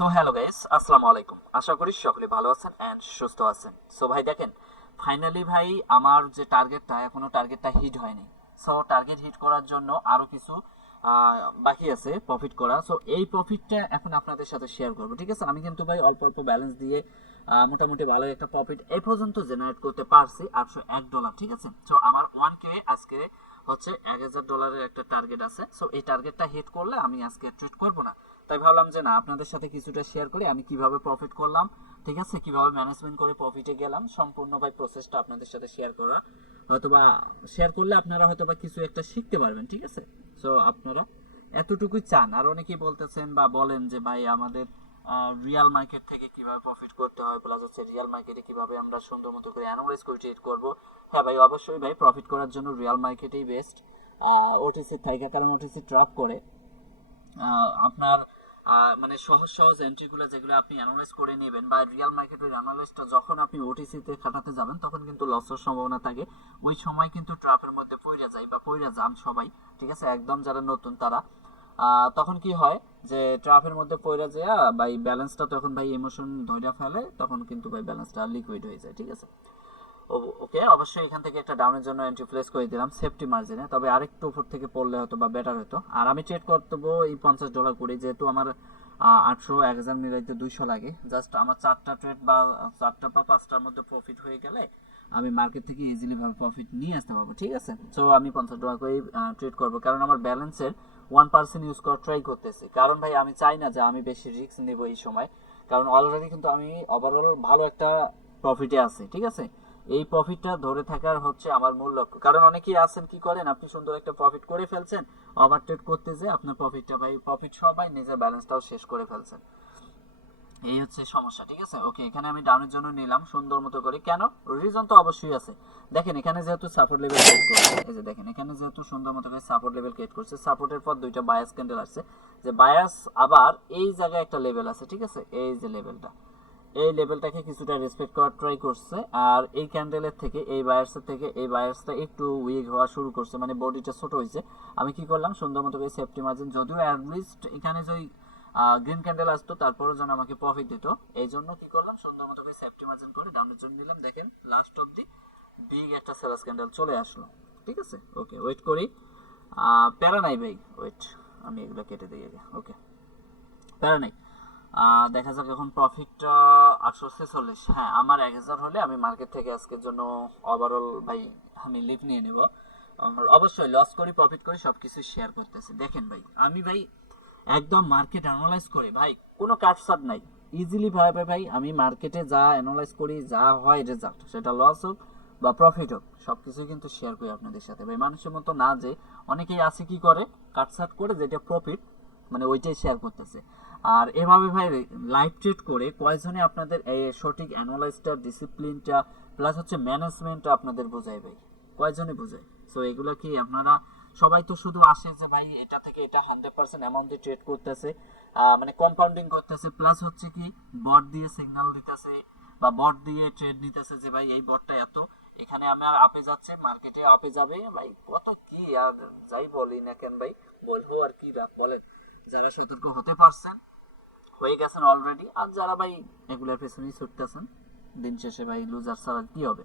So hello guys, আসসালামু আলাইকুম। আশা করি সকলে ভালো আছেন এন্ড সুস্থ আছেন। সো ভাই দেখেন, ফাইনালি ভাই আমার যে টার্গেটটা এখনো টার্গেটটা হিট হয়নি। সো টার্গেট হিট করার জন্য আরো কিছু বাকি আছে প্রফিট করা। সো এই প্রফিটটা এখন আপনাদের সাথে শেয়ার করবো, ঠিক আছে? আমি কিন্তু ভাই অল্প অল্প ব্যালেন্স দিয়ে মোটামুটি ভালো একটা প্রফিট এই পর্যন্ত জেনারেট করতে পারছি $801, ঠিক আছে? সো আমার 1K আজকে হচ্ছে $1000 একটা টার্গেট আছে। সো এই টার্গেটটা হিট করলে আমি আজকে ট্রিট করবো না, তাই ভাবলাম যে না, আপনাদের সাথে কিছুটা শেয়ার করি আমি কিভাবে প্রফিট করলাম, ঠিক আছে? কিভাবে ম্যানেজমেন্ট করে প্রফিটে গেলাম, সম্পূর্ণ ভাই প্রসেসটা আপনাদের সাথে শেয়ার করা। হয়তোবা শেয়ার করলে আপনারা হয়তোবা কিছু একটা শিখতে পারবেন, ঠিক আছে? সো আপনারা এতটুকুই চান। আর অনেকেই বলতেছেন বা বলেন যে ভাই আমাদের রিয়াল মার্কেট থেকে কিভাবে প্রফিট করতে হয়, প্লাস হচ্ছে রিয়াল মার্কেটে কিভাবে আমরা সুন্দর মতো করে অ্যানালাইজ করে ট্রেড করবো। হ্যাঁ ভাই, অবশ্যই ভাই, প্রফিট করার জন্য রিয়াল মার্কেটেই বেস্ট। ওটিসি থাইকা, কারণ ওটিসি ট্রাপ করে আপনার মানে সহজ সহজ এন্ট্রিগুলো যেগুলো আপনি অ্যানালাইজ করে নেবেন, বা রিয়াল মার্কেটের অ্যানালাইজটা যখন আপনি ওটিসিতে খাটাতে যাবেন তখন কিন্তু লসের সম্ভাবনা থাকে। ওই সময় কিন্তু ট্র্যাপের মধ্যে পড়ে যায় বা পড়ে যান সবাই, ঠিক আছে? একদম যারা নতুন তারা তখন কি হয় যে ট্র্যাপের মধ্যে পড়ে যায় ভাই, ব্যালেন্সটা তখন ভাই ইমোশন ধরে ফেলে, তখন কিন্তু ভাই ব্যালেন্সটা লিকুইড হয়ে যায়, ঠিক আছে? ওকে, অবশ্যই এখান থেকে একটা ডাউনের জন্য এন্ট্রি প্লেস করে দিলাম সেফটি মার্জিনে, তবে আরেকটু উপর থেকে পড়লে হয়তো বা বেটার হতো। আর আমি ট্রেড করতে এই $50 করে, যেহেতু আমার 800 1000 মিলাইতে 200 লাগে। জাস্ট আমার চারটা ট্রেড বা চারটা বা পাঁচটার মধ্যে প্রফিট হয়ে গেলে আমি মার্কেট থেকে ইজিলি ভাবে প্রফিট নিয়ে আসতে পারবো, ঠিক আছে? সো আমি $50 করে ট্রেড করবো, কারণ আমার ব্যালেন্সের 1% ইউজ করার ট্রাই করতেছি। কারণ ভাই আমি চাই না যে আমি বেশি রিস্ক নেবো এই সময়, কারণ অলরেডি কিন্তু আমি ওভারঅল ভালো একটা প্রফিটে আছি, ঠিক আছে? এই প্রফিটটা ধরে থাকার হচ্ছে আমার মূল লক্ষ্য। কারণ অনেকেই আছেন কি করেন, আপনি সুন্দর একটা প্রফিট করে ফেলছেন, ওভার ট্রেড করতে যে আপনার প্রফিটটা ভাই প্রফিট সবাই নিজের ব্যালেন্সটাও শেষ করে ফেলছেন। এই হচ্ছে সমস্যা, ঠিক আছে? ওকে, এখানে আমি ডাউনের জন্য নিলাম সুন্দর মতো করে। কেন? রিজন তো অবশ্যই আছে। দেখেন এখানে যেহেতু সাপোর্ট লেভেল ক্রিয়েট করছে, এই যে দেখেন এখানে যেহেতু সুন্দর মতো করে সাপোর্ট লেভেল ক্রিয়েট করছে, সাপোর্টের পর দুইটা বায়াস ক্যান্ডেল আসছে, যে বায়াস আবার এই জায়গায় একটা লেভেল আছে, ঠিক আছে? এই যে লেভেলটা, এই লেভেলটাকে কিছুটা রেসপেক্ট করার ট্রাই করছে। আর এই ক্যান্ডেলের থেকে এই বায়ার্সের থেকে এই বায়ার্সটা একটু উইক হওয়া শুরু করছে, মানে বডিটা ছোট হয়েছে। আমি কি করলাম, সুন্দর মতো করে সেফটি মার্জিন, যদিও অ্যাটলিস্ট এখানে যে গ্রিন ক্যান্ডেল আসতো তারপরও যেন আমাকে প্রফিট দিত, এই জন্য কি করলাম, সুন্দর মতো করে সেফটি মার্জিন করে ডাউনের জন্য নিলাম। দেখেন লাস্ট অব দি বিগ একটা সেলার্স ক্যান্ডেল চলে আসলো, ঠিক আছে? ওকে, ওয়েট করি। প্যারা নাই ভাই, ওয়েট, আমি এগুলো কেটে দিই আগে। ওকে, প্যারা নাই। দেখা যাক এখন প্রফিটটা 846। হ্যাঁ, আমার 1000 হলে আমি মার্কেট থেকে আজকের জন্য ওভারঅল ভাই আমি লিভ নিয়ে নেব। অবশ্যই লস করি প্রফিট করি সবকিছু শেয়ার করতেছি। দেখেন ভাই, আমি ভাই একদম মার্কেট অ্যানালাইজ করি ভাই, কোনো কাটসাট নাই। ইজিলি ভাবে ভাই আমি মার্কেটে যা অ্যানালাইজ করি, যা হয় রেজাল্ট, সেটা লস হোক বা প্রফিট হোক, সবকিছু কিন্তু শেয়ার করি আপনাদের সাথে ভাই। মানুষের মতো না যে অনেকেই আছে কি করে, কাটসাট করে যেটা প্রফিট মানে ওইটাই শেয়ার করতেছে। আর এভাবে ভাই লাইভ ট্রেড করে কয়জনে আপনাদের এই সঠিক অ্যানালাইজটা, ডিসিপ্লিনটা, প্লাস হচ্ছে ম্যানেজমেন্টটা আপনাদের বোঝায় ভাই? কয়জনে বোঝায়? সো এগুলো কি আপনারা সবাই তো শুধু আসে যে ভাই এটা থেকে এটা 100% অ্যামাউন্টে ট্রেড করতেছে, মানে কম্পাউন্ডিং করতেছে, প্লাস হচ্ছে কি বট দিয়ে সিগন্যাল দিতেছে বা বট দিয়ে ট্রেড নিতেছে যে ভাই এই বটটা এত, এখানে আমার আপে যাচ্ছে, মার্কেটে আপে যাবে ভাই, কত কি আর যাই বলি না কেন ভাই, বলবো আর কি বলেন? যারা সতর্ক হতে পারছেন হয়ে গেছেন অলরেডি, আর যারা ভাই এগুলোর পেছনেই ছুটতেছেন, দিন শেষে ভাই লুজার ছাড়া কি হবে?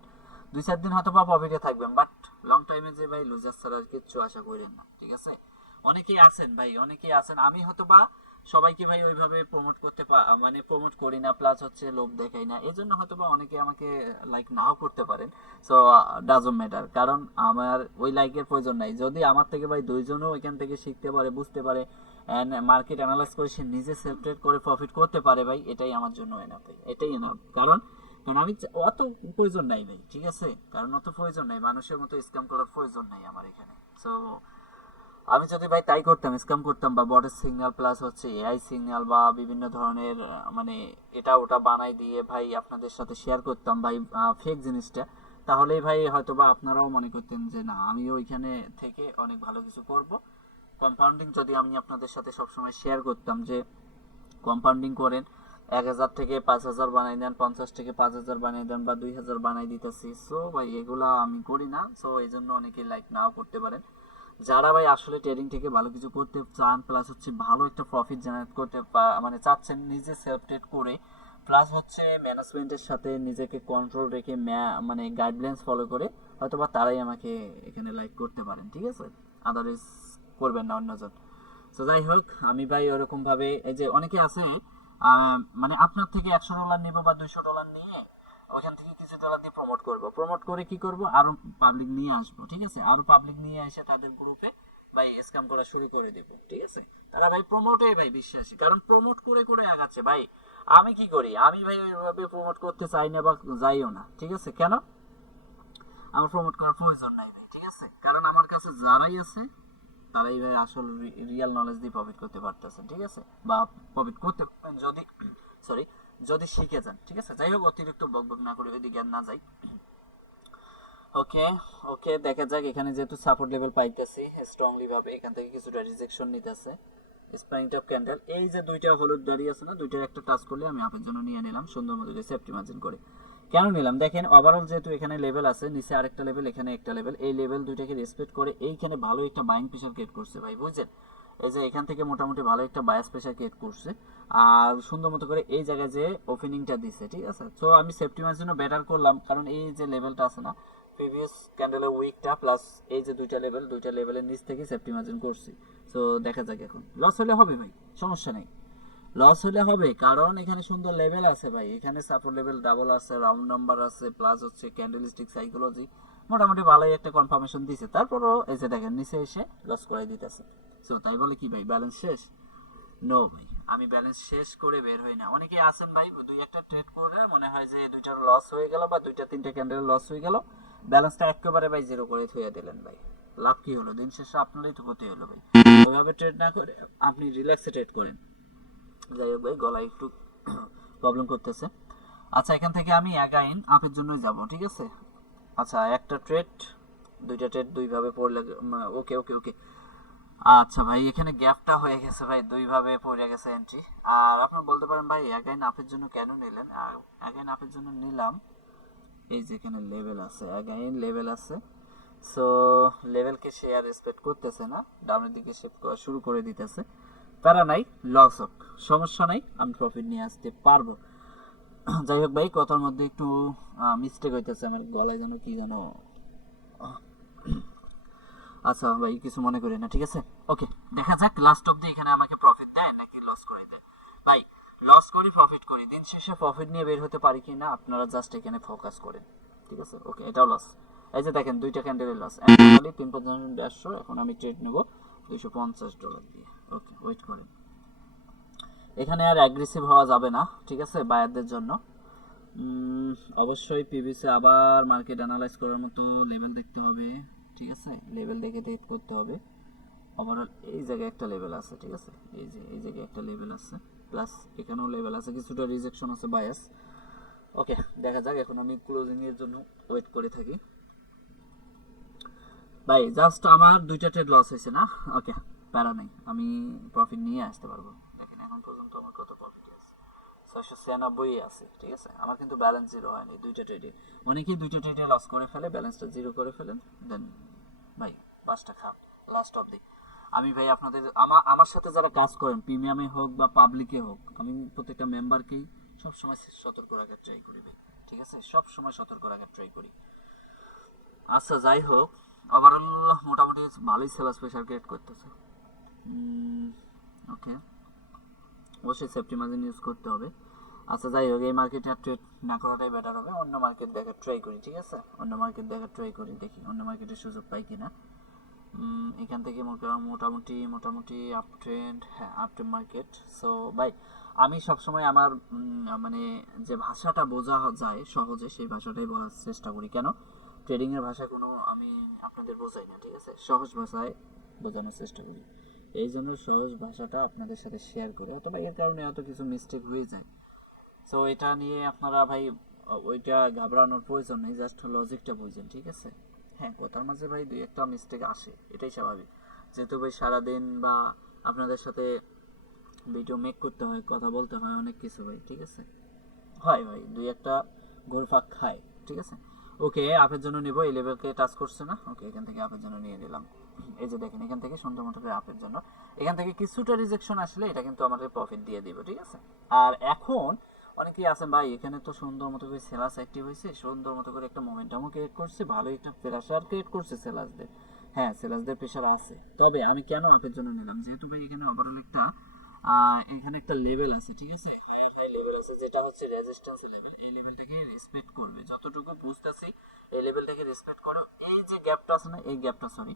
2-4 দিন হয়তো বা প্রফিটে থাকবেন, বাট লং টাইমে যে ভাই লুজার ছাড়া আর কিচ্ছু আশা করেন না, ঠিক আছে? অনেকেই আছেন ভাই, অনেকেই আছেন, আমি হয়তো বা সবাইকে ভাই ওইভাবে প্রমোট করতে মানে প্রমোট করি না, প্লাস হচ্ছে লোভ দেখাই না, এই জন্য হয়তো বা অনেকে আমাকে লাইক নাও করতে পারেন। সো ডাজন্ট ম্যাটার, কারণ আমার ওই লাইকের প্রয়োজন নাই। যদি আমার থেকে ভাই দুইজনও ওইখান থেকে শিখতে পারে, বুঝতে পারে, মার্কেট অ্যানালাইজ করে সে নিজে সেলফ ট্রেড করে প্রফিট করতে পারে ভাই, এটাই আমার জন্য এনাফ ভাই, এটাই এনাফ। কারণ কারণ আমি অত প্রয়োজন নাই ভাই, ঠিক আছে? কারণ অত প্রয়োজন নাই, মানুষের মতো স্ক্যাম করার প্রয়োজন নাই আমার এখানে। সো আমি যদি ভাই তাই করতাম, স্ক্যাম করতাম বা বটের সিগন্যাল প্লাস হচ্ছে এআই সিগন্যাল বা বিভিন্ন ধরনের মানে এটা ওটা বানাই দিয়ে ভাই আপনাদের সাথে শেয়ার করতাম ভাই ফেক জিনিসটা, তাহলেই ভাই হয়তো বা আপনারাও মনে করতেন যে না, আমিও ওইখানে থেকে অনেক ভালো কিছু করব। কম্পাউন্ডিং যদি আমি আপনাদের সাথে সবসময় শেয়ার করতাম যে কম্পাউন্ডিং করেন, 1000 থেকে 5000 বানাই দেন, 50 থেকে 5000 বানাই দেন, বা 2000 বানাই দিতেছি, সো ভাই এগুলা আমি করি না। সো এই জন্য অনেকে লাইক নাও করতে পারেন। যারা ভাই আসলে ট্রেডিং থেকে ভালো কিছু করতে চান, প্লাস হচ্ছে ভালো একটা প্রফিট জেনারেট করতে মানে চাচ্ছেন নিজে সেলফ ট্রেড করে, প্লাস হচ্ছে ম্যানেজমেন্টের সাথে নিজেকে কন্ট্রোল রেখে মানে গাইডলাইন্স ফলো করে, হয়তো বা তারাই আমাকে এখানে লাইক করতে পারেন, ঠিক আছে? আদারওয়াইজ করবেন না অন্যজন। তো যাই হোক, আমি ভাই ওরকম ভাবে এই যে অনেকে আছে মানে আপনার থেকে $100 নিব বা $200 নিয়ে ওখান থেকে কিছু ডলার দিয়ে প্রমোট করব, প্রমোট করে কি করব, আরো পাবলিক নিয়ে আসবো, ঠিক আছে? আরো পাবলিক নিয়ে এসে তাদের গ্রুপে ভাই স্ক্যাম করা শুরু করে দেব, ঠিক আছে? তারা ভাই প্রমোটে ভাই বিশ্বাসী, কারণ প্রমোট করে করে আগাচ্ছে ভাই। আমি কি করি, আমি ভাই ওইভাবে প্রমোট করতে চাই না বা যাইও না, ঠিক আছে? কেন? আমার প্রমোট করার প্রয়োজন নাই ভাই, ঠিক আছে? কারণ আমার কাছে যারাই আছে তারাই ভাই আসল রিয়েল নলেজ দিয়ে প্রফিট করতে পারতেছেন, ঠিক আছে? বা প্রফিট করতে পারবেন যদি, সরি, যদি শিখে যান, ঠিক আছে? যাই হোক, অতিরিক্ত বকবক না করে ওইদিকে আর না যাই। ওকে, ওকে, দেখা যাক। এখানে যেহেতু সাপোর্ট লেভেল পাইতেছি স্ট্রংলি ভাবে, এখান থেকে কিছুটা রিজেকশন নিতেছে। স্প্রাইং টপ ক্যান্ডেল, এই যে দুইটা হলুদ দাঁড়িয়ে আছে না, দুইটার একটা টাচ করলে আমি আপনার জন্য নিয়ে নিলাম সুন্দর মতো সেফটি মার্জিন করে। কেন নিলাম দেখেন, ওভারঅল যেহেতু এখানে লেভেল আছে, নিচে আরেকটা লেভেল, এখানে একটা লেভেল, এই লেভেল দুইটাকে রেসপেক্ট করে এইখানে ভালো একটা বাইং প্রেশার ক্রিয়েট করছে ভাই, বুঝছেন? এই যে এখান থেকে মোটামুটি ভালো একটা বায়াস প্রেশার ক্রিয়েট করছে, আর সুন্দর মতো করে এই জায়গায় যে ওপেনিংটা দিছে, ঠিক আছে? তো আমি সেফটি মার্জিনও বেটার করলাম, কারণ এই যে লেভেলটা আছে না, প্রিভিয়াস ক্যান্ডেলের উইকটা প্লাস এই যে দুইটা লেভেলের নিচ থেকে সেফটি মার্জিন করছি। তো দেখা যাক, এখন লস হলে হবে ভাই, সমস্যা নেই, লস হলে হবে, কারণ এখানে সুন্দর লেভেল আছে ভাই, এখানে সাপোর্ট লেভেল ডাবল আছে, রাউন্ড নাম্বার আছে, প্লাস হচ্ছে ক্যান্ডেলস্টিক সাইকোলজি মোটামুটি ভালোই একটা কনফার্মেশন দিছে। তারপরও এই যে দেখেন নিচে এসে লস করাই দিতেছে। সো তাই বলে কি ভাই ব্যালেন্স শেষ? নো ভাই, আমি ব্যালেন্স শেষ করে বের হই না। অনেকেই আছেন ভাই দুই একটা ট্রেড করে মনে হয় যে দুইটার লস হয়ে গেল বা দুইটা তিনটা ক্যান্ডেল লস হয়ে গেল, ব্যালেন্সটা একেবারে ভাই জিরো করে থুয়ে দিলেন ভাই। লাভ কি হলো? দিন শেষে আপনারই তো ক্ষতি হলো ভাই। ওইভাবে ট্রেড না করে আপনি রিল্যাক্সে ট্রেড করেন। যাই হোক ভাই, গলায় একটু প্রবলেম করতেছে। আচ্ছা, এখান থেকে আমি অ্যাগাইন আপের জন্যই যাব, ঠিক আছে? আচ্ছা, একটা ট্রেড, দুইটা ট্রেড দুইভাবে পড়লে, ওকে ওকে ওকে। আচ্ছা ভাই, এখানে গ্যাপটা হয়ে গেছে ভাই, দুইভাবে পড়ে গেছে এন্ট্রি। আর আপনি বলতে পারেন ভাই অ্যাগাইন আপের জন্য কেন নিলেন? আর অ্যাগাইন আপের জন্য নিলাম এই যে এখানে লেভেল আছে, অ্যাগাইন লেভেল আছে। সো লেভেলকে সে আর রেসপেক্ট করতেছে না, ডাউনের দিকে শিফট করা শুরু করে দিতেছে। প্যারা নাই, লস হোক সমস্যা নাই, আমি প্রফিট নিয়ে আসতে পারবো। যাই হোক ভাই, কথার মধ্যে একটু মিস্টেক হইতেছে, আমার গলায় যেন কি যেন। আচ্ছা ভাই, কিছু মনে করি না, ঠিক আছে? ওকে, দেখা যাক লাস্ট অব্দি এখানে আমাকে প্রফিট দেয় নাকি লস করে দেয়। ভাই লস করি প্রফিট করি, দিন শেষে প্রফিট নিয়ে বের হতে পারি কি না আপনারা জাস্ট এখানে ফোকাস করেন, ঠিক আছে? ওকে, এটাও লস। এই যে দেখেন দুইটা ক্যান্ডেলের লস, অ্যাকচুয়ালি 3,150, এখন আমি ট্রেড নেব $250 দিয়ে। ওকে, ওয়েট করেন, এখানে আর অ্যাগ্রেসিভ হওয়া যাবে না, ঠিক আছে? বায়ারদের জন্য অবশ্যই পিভিসি আবার মার্কেট অ্যানালাইজ করার মতো লেভেল দেখতে হবে, ঠিক আছে? লেভেল দেখে ট্রেড করতে হবে। ওভারঅল এই জায়গায় একটা লেভেল আছে, ঠিক আছে? এই যে এই জায়গায় একটা লেভেল আছে, প্লাস এখানেও লেভেল আছে, কিছুটা রিজেকশন আছে, বায়াস। ওকে, দেখা যাক, এখন আমি ক্লোজিং এর জন্য ওয়েট করে থাকি। ভাই জাস্ট আমার দুইটা ট্রেড লস হয়েছে না, ওকে, প্যারা নেই, আমি প্রফিট নিয়ে আসতে পারবো। দেখেন এখন পর্যন্ত আমার কত প্রফিট আছে, 696 আছে, ঠিক আছে? আমার কিন্তু ব্যালেন্স জিরো হয়নি দুইটা ট্রেডে। অনেকেই দুইটা ট্রেডে লস করে ফেলে, ব্যালেন্সটা জিরো করে ফেলেন, দেন ভাই বাসটা খারাপ লাস্ট অফ দি। আমি ভাই আপনাদের আমার সাথে যারা কাজ করেন, প্রিমিয়ামে হোক বা পাবলিকে হোক, আমি প্রত্যেকটা মেম্বারকেই সবসময় সতর্ক রাখার ট্রাই করি ভাই, ঠিক আছে? সব সময় সতর্ক রাখার ট্রাই করি। আচ্ছা যাই হোক, ওভারঅল মোটামুটি ভালোই সেলার্স প্রেশার ক্রিয়েট করতেছে। ওকে, অবশ্যই সেফটি মার্জিন ইউজ করতে হবে। আচ্ছা যাই হোক, এই মার্কেটে আর ট্রেড না করাটাই বেটার হবে, অন্য মার্কেট দেখার ট্রাই করি, ঠিক আছে? অন্য মার্কেট দেখার ট্রাই করি, দেখি অন্য মার্কেটের সুযোগ পাই কিনা। এখান থেকে মোটামুটি মোটামুটি আপ ট্রেন্ড, হ্যাঁ আপ ট্রেন্ড মার্কেট। সো ভাই আমি সবসময় আমার মানে যে ভাষাটা বোঝা যায় সহজে, সেই ভাষাটাই বলার চেষ্টা করি। কেন? ট্রেডিংয়ের ভাষা কোনো আমি আপনাদের বোঝাই না, ঠিক আছে? সহজ ভাষায় বোঝানোর চেষ্টা করি, এই জন্য সহজ ভাষাটা আপনাদের সাথে শেয়ার করি, অথবা এর কারণে এত কিছু মিস্টেক হয়ে যায়। সো এটা নিয়ে আপনারা ভাই ওইটা ঘাবড়ানোর প্রয়োজন নেই, জাস্ট লজিকটা বুঝেন, ঠিক আছে? হ্যাঁ, কথার মাঝে ভাই দুই একটা মিস্টেক আসে, এটাই স্বাভাবিক, যেহেতু ভাই সারাদিন বা আপনাদের সাথে ভিডিও মেক করতে হয়, কথা বলতে হয়, অনেক কিছু ভাই, ঠিক আছে? হয় ভাই, দুই একটা ঘুরফাক খায়, ঠিক আছে? ওকে, আপের জন্য নিব, এই লেভেলকে টাচ করছে না, ওকে, এখান থেকে আপের জন্য নিয়ে নিলাম। এই যে দেখেন এখান থেকে সুন্দর মতো করে আপের জন্য এখান থেকে কিছুটা রিজেকশন আসলে এটা কিন্তু আমাদের প্রফিট দিয়ে দিবে, ঠিক আছে। আর এখন অনেকেই আছেন ভাই এখানে তো সুন্দর মতো করে সেলাস অ্যাক্টিভ হয়েছে, সুন্দর মতো করে একটা মোমেন্টামও ক্রিয়েট করছে, ভালো একটা প্রেশার ক্রিয়েট করছে সেলাসদের। হ্যাঁ সেলাসদের প্রেশার আছে, তবে আমি কেন আপের জন্য নিলাম, যেহেতু ভাই এখানে ওভারঅল একটা এখানে একটা লেভেল আছে, ঠিক আছে, হায়ার হাই লেভেল আছে, যেটা হচ্ছে রেজিস্ট্যান্স লেভেল। এই লেভেলটাকে রেসপেক্ট করবে, যতটুকু বুঝতেছি এই লেভেলটাকে রেসপেক্ট করো। এই যে গ্যাপটা আছে না, এই গ্যাপটা সরি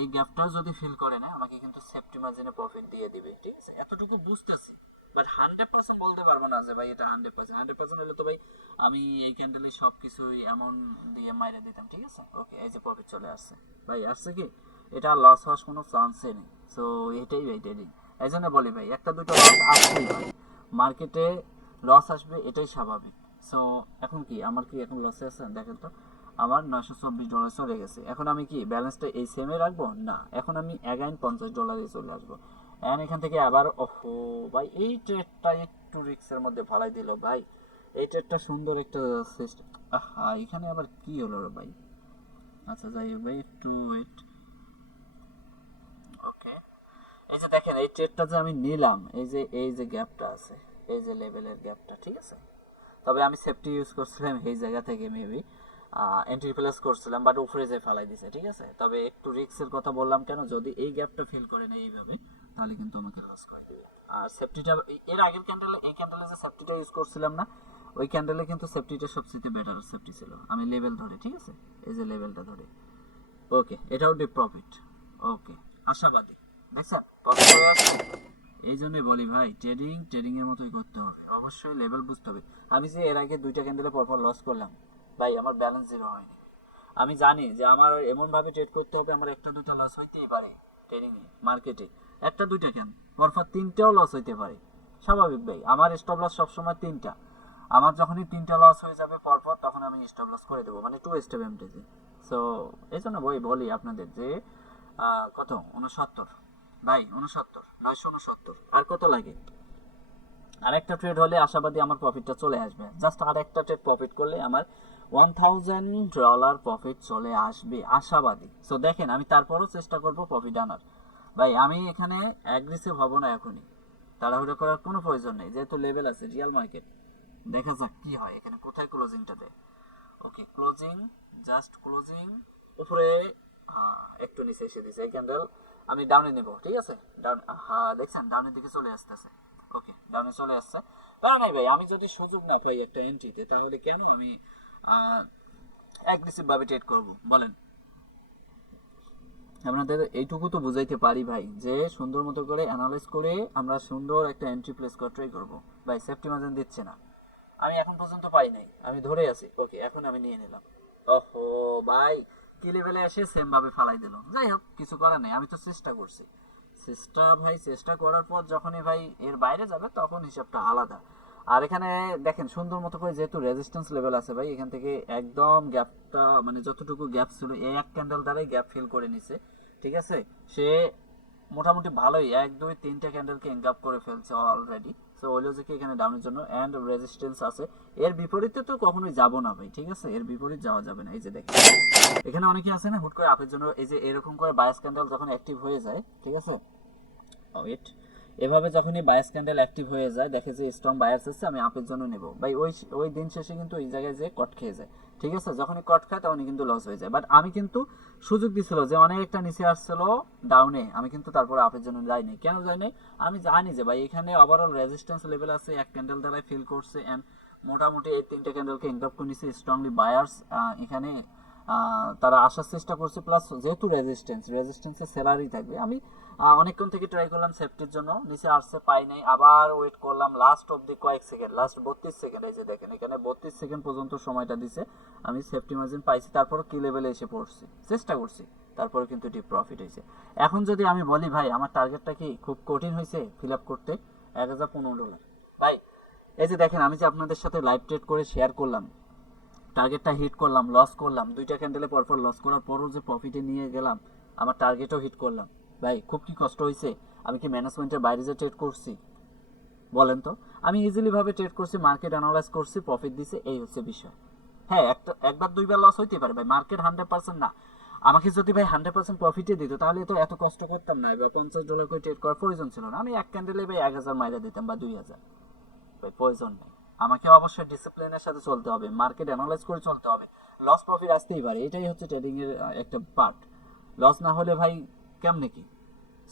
এই গ্যাপটাও যদি ফিল করে না আমাকে কিন্তু সেফটি মার্জিনে প্রফিট দিয়ে দিবে, ঠিক আছে, এতটুকু বুঝতেছি। বাট 100% বলতে পারবো না যে ভাই এটা 100% হলে তো ভাই আমি এই ক্যান্ডেলে সব কিছুই এমন দিয়ে মাইরে দিতাম, ঠিক আছে। ওকে এই যে প্রফিট চলে আসছে ভাই, আসছে কি, এটা লস হওয়ার কোনো চান্সই নেই। সো এটাই ভাই ট্রেডিং। এই জন্য বলি ভাই একটা দুটো লস আসবেই ভাই, মার্কেটে লস আসবে, এটাই স্বাভাবিক। সো এখন কি আমার কি এখন লসে আছে দেখেন তো, আমার $924 চলে গেছে। এখন আমি কি ব্যালেন্সটা এই সেমে রাখবো না, এখন আমি অ্যাগাইন $50 চলে আসবো। এখন এখান থেকে আবার ওহো ভাই এই ট্রেডটা একটু রিস্কের মধ্যে ফালাই দিল ভাই, এই ট্রেডটা সুন্দর একটা সিস্টেম। আহা এখানে আবার কি হলো রে ভাই, আচ্ছা যাই হোক ভাই একটু ওয়েট। ওকে এই যে দেখেন এই ট্রেডটা যে আমি নিলাম, এই যে গ্যাপটা আছে, এই যে লেভেলের গ্যাপটা, ঠিক আছে, তবে আমি সেফটি ইউজ করছিলাম এই জায়গা থেকে মেবি এন্ট্রি প্লেস করছিলাম, বাট উপরে যে ফালাই দিছে, ঠিক আছে। তবে একটু রিস্কের কথা বললাম কেন, যদি এই গ্যাপটা ফিল করে না এইভাবে তাহলে কিন্তু আমাকে লস করে দিবে। আর সেফটিটা এর আগের ক্যান্ডেলে, এই ক্যান্ডেলে যে সেফটিটা ইউজ করছিলাম না, ওই ক্যান্ডেলে কিন্তু সেফটিটা সবচেয়ে বেটার সেফটি ছিল, আমি লেভেল ধরে, ঠিক আছে, এই যে লেভেলটা ধরে। ওকে এটাও ডিপ প্রফিট, ওকে আশাবাদী দেখছেন প্রফিট হয়ে আছে। এই জন্যই বলি ভাই ট্রেডিং এর মতোই করতে হবে, অবশ্যই লেভেল বুঝতে হবে। আমি যে এর আগে দুইটা ক্যান্ডেলে পরপর লস করলাম ভাই, আমার ব্যালেন্স জিরো হয়নি। আমি জানি যে আমার এমন ভাবে ট্রেড করতে হবে, আমার একটা দুটো লস হইতেই পারে ট্রেডিং এ মার্কেটে, একটা দুইটা কেন পরপর তিনটাও লস হইতে পারে, স্বাভাবিক ভাই। আমার স্টপ লস সবসময় তিনটা, আমার যখনই তিনটা লস হয়ে যাবে পরপর তখন আমি স্টপ লস করে দেবো, মানে 2 স্টেপ এমটিজি। সো এই জন্য বলি আপনাদের যে কত 69 ভাই, 69 969 আর কত লাগে, আরেকটা ট্রেড হলে আশাবাদী আমার প্রফিটটা চলে আসবে। জাস্ট আরেকটা ট্রেড প্রফিট করলে আমার $1000 প্রফিট চলে আসবে আশাবাদী। সো দেখেন আমি তারপরও চেষ্টা করব প্রফিট আনার। ভাই আমি এখানে অ্যাগ্রেসিভ হব না এখনই, তাড়াহুড়ো করার কোনো প্রয়োজন নেই, যেহেতু লেভেল আছে রিয়েল মার্কেট। দেখা যাক কি হয় এখানে, কোথায় ক্লোজিংটা দেয়। ওকে ক্লোজিং, জাস্ট ক্লোজিং উপরে, একটু নিচে এসে দিছে এই ক্যান্ডেল, আমি ডাউনে নেব, ঠিক আছে। ডাউন, দেখছেন ডাউনের দিকে চলে আসতেছে। ওকে ডাউনে চলে আসছে, তার নাই ভাই আমি যদি সুযোগ না পাই একটা এন্ট্রিতে তাহলে কেন আমি অ্যাগ্রেসিভ ভাবে ট্রেড করব বলেন। আপনাদের এইটুকু তো বুঝাইতে পারি ভাই, যে সুন্দর মতো করে অ্যানালাইজ করে আমরা সুন্দর একটা এন্ট্রি প্লেস করার ট্রাই করবো। ভাই সেফটি মার্জিন দিচ্ছে না, আমি এখন পর্যন্ত পাই নাই, আমি ধরে আছি। ওকে এখন আমি নিয়ে নিলাম। ওহো ভাই কি লেভেলে এসে সেম ভাবে ফালাই দিল, যাই হোক কিছু করার নেই, আমি তো চেষ্টা করছি। চেষ্টা করার পর যখনই ভাই এর বাইরে যাবে তখন হিসাবটা আলাদা। আর এখানে দেখেন সুন্দর মতো করে যেহেতু রেজিস্ট্যান্স লেভেল আছে ভাই, এখান থেকে একদম গ্যাপটা মানে যতটুকু গ্যাপ ছিল এই এক ক্যান্ডেল দ্বারাই গ্যাপ ফিল করে নিছে, ঠিক আছে। সে মোটামুটি ভালোই 1 2 3টে ক্যান্ডেলকে এনকাপ করে ফেলছে অলরেডি। সো ওই লজিকে এখানে ডাউনের জন্য এন্ড রেজিস্ট্যান্স আছে, এর বিপরীতে তো কখনোই যাব না ভাই, ঠিক আছে, এর বিপরীত যাওয়া যাবে না। এই যে দেখেন এখানে অনেকে আছে না হুট করে আপের জন্য, এই যে এরকম করে বায়াস ক্যান্ডেল যখন অ্যাক্টিভ হয়ে যায়, ঠিক আছে, ওয়েট, এভাবে যখনই বায়াস ক্যান্ডেল অ্যাক্টিভ হয়ে যায়, দেখে যে স্ট্রং বায়ার্স আছে আমি আপের জন্য নেব ভাই, ওই দিন শেষে কিন্তু এই জায়গায় যে কট খেয়ে যায়, ঠিক আছে, যখনই কট খায় তখনই কিন্তু লস হয়ে যায়। বাট আমি কিন্তু সুযোগ দিছিল যে অনেকটা নিচে আসছিল ডাউনে, আমি কিন্তু তারপরে আপের জন্য যাইনি। কেন যাইনি, আমি জানি যে ভাই এখানে ওভারঅল রেজিস্ট্যান্স লেভেল আছে, এক ক্যান্ডেল দ্বারাই ফিল করছে এন্ড মোটামুটি এই 3টে ক্যান্ডেলকে ইনকাপ করে নিছে স্ট্রংলি বায়ার্স এখানে তারা আসার চেষ্টা করছে। প্লাস যেহেতু রেজিস্ট্যান্সের স্যালারি থাকবে, আমি অনেকক্ষণ থেকে ট্রাই করলাম সেফটির জন্য, নিচে আসছে পাই নাই, আবার ওয়েট করলাম লাস্ট অবধি কয়েক সেকেন্ড, লাস্ট 32 সেকেন্ড, এই যে দেখেন এখানে 32 সেকেন্ড পর্যন্ত সময়টা দিছে, আমি সেফটি মার্জিন পাইছি, তারপর কি লেভেলে এসে পড়ছি, চেষ্টা করছি, তারপরে কিন্তু ডিপ প্রফিট হয়েছে। এখন যদি আমি বলি ভাই আমার টার্গেটটা কি খুব কঠিন হয়েছে ফিল আপ করতে, $1015 ভাই। এই যে দেখেন আমি যে আপনাদের সাথে লাইভ ট্রেড করে শেয়ার করলাম, টার্গেটটা হিট করলাম, লস করলাম, দুইটা ক্যান্ডেলে পরপর লস করার পরও যে প্রফিটে নিয়ে গেলাম, আমার টার্গেটও হিট করলাম ভাই, খুব কি কষ্ট হয়েছে। আমি কি ম্যানেজমেন্টের বাইরে যে ট্রেড করছি বলেন তো, আমি ইজিলি ভাবে ট্রেড করছি, মার্কেট অ্যানালাইজ করছি, প্রফিট দিছে, এই হচ্ছে বিষয়। হ্যাঁ একবার দুইবার লস হইতে পারে ভাই, মার্কেট 100% না। আমাকে যদি ভাই 100% প্রফিটে দিত তাহলে তো এত কষ্ট করতাম না, বা $50 করে ট্রেড করার প্রয়োজন ছিল না। আমি এক ক্যান্ডেলে ভাই 1000 মাইরা দিতাম বা 2000, ভাই প্রয়োজন নেই। আমাকে অবশ্যই ডিসিপ্লিনের সাথে চলতে হবে, মার্কেট অ্যানালাইজ করে চলতে হবে। লস প্রফিট আসতেই পারে, এটাই হচ্ছে ট্রেডিং এর একটা পার্ট। লস না হলে ভাই কেমনে কি।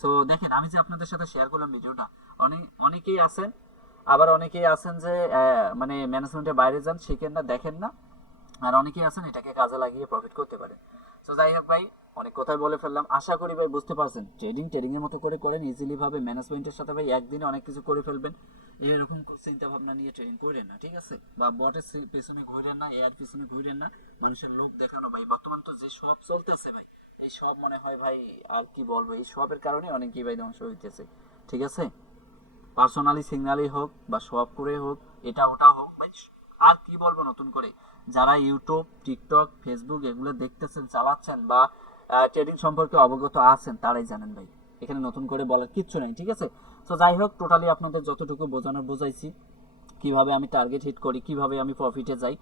সো দেখেন আমি যে আপনাদের সাথে শেয়ার করলাম ভিডিওটা, অনেকেই আছেন, আবার অনেকেই আছেন যে মানে ম্যানেজমেন্টের বাইরে যান, শিখেন না, দেখেন না, আর অনেকেই আছেন এটাকে কাজে লাগিয়ে প্রফিট করতে পারেন। তো যাই হোক ভাই, অনেক কথাই বলে ফেললাম, আশা করি ভাই বুঝতে পারছেন। ট্রেডিং এর মতো করে করেন ইজিলি ভাবে, ম্যানেজমেন্টের সাথে ভাই একদিনে অনেক কিছু করে ফেলবেন। এরকম চিন্তা ভাবনা নিয়ে ট্রেডিং করেন না, ঠিক আছে? বা বটের পিছনে ঘুরেন না, এর পিছনে ঘুরেন না, মানুষের লোক দেখানো ভাই। বর্তমান তো যে সব চলতেছে ভাই, এই সব মনে হয় ভাই, আর কি বলবো, এই সবের কারণে অনেকেই ভাই ধ্বংস হইতেছে, ঠিক আছে? পার্সোনালি সিগনালি হোক বা সব করে হোক, এটা ওটা হোক ভাই, আর কি বলবো নতুন করে। যারা ইউটিউব, টিকটক, ফেসবুক এগুলো দেখতেছেন, চালাচ্ছেন, বা ট্রেডিং সম্পর্কে অবগত আছেন, তারাই জানেন ভাই, এখানে নতুন করে বলার কিচ্ছু নেই, ঠিক আছে? তো যাই হোক, টোটালি আপনাদের যতটুকু বোঝানোর বোঝাইছি, কিভাবে আমি টার্গেট হিট করি, কিভাবে আমি প্রফিটে যাই,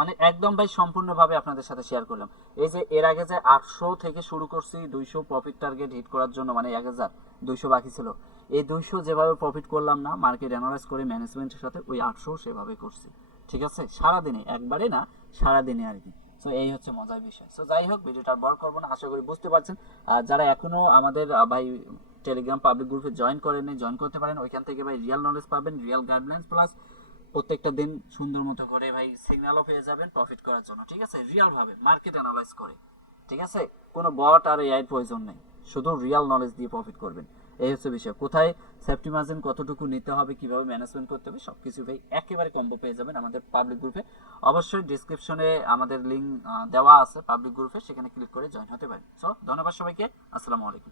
মানে একদম ভাই সম্পূর্ণভাবে আপনাদের সাথে শেয়ার করলাম। এই যে এর আগে যে 800 থেকে শুরু করছি 200 প্রফিট টার্গেট হিট করার জন্য, মানে 1200 বাকি ছিল, এই 200 যেভাবে প্রফিট করলাম না মার্কেট অ্যানালাইজ করে ম্যানেজমেন্টের সাথে, ওই 800 সেভাবে করছি, ঠিক আছে? সারাদিনে, একবারে না, সারাদিনে আর কি। সো এই হচ্ছে মজার বিষয়। সো যাই হোক, ভিডিওটা আর বড় করবো না, আশা করি বুঝতে পারছেন। আর যারা এখনো আমাদের ভাই টেলিগ্রাম পাবলিক গ্রুপে জয়েন করেন, জয়েন করতে পারেন। ওইখান থেকে ভাই রিয়েল নলেজ পাবেন, রিয়েল গাইডলাইন্স, প্লাস প্রত্যেকটা দিন সুন্দর মতো করে ভাই সিগন্যালও পেয়ে যাবেন প্রফিট করার জন্য, ঠিক আছে? রিয়েল ভাবে মার্কেট অ্যানালাইজ করে, ঠিক আছে? কোনো বট আর এআই প্রয়োজন নেই, শুধু রিয়েল নলেজ দিয়ে প্রফিট করবেন। এই হচ্ছে বিষয়। কোথায় সেফটি মার্জিন কতটুকু নিতে হবে, কিভাবে ম্যানেজমেন্ট করতে হবে, সবকিছু ভাই একেবারে কম্বো পেয়ে যাবেন আমাদের পাবলিক গ্রুপে। অবশ্যই ডিসক্রিপশনে আমাদের লিঙ্ক দেওয়া আছে পাবলিক গ্রুপে, সেখানে ক্লিক করে জয়েন হতে পারেন। সো ধন্যবাদ সবাইকে, আসসালামু আলাইকুম।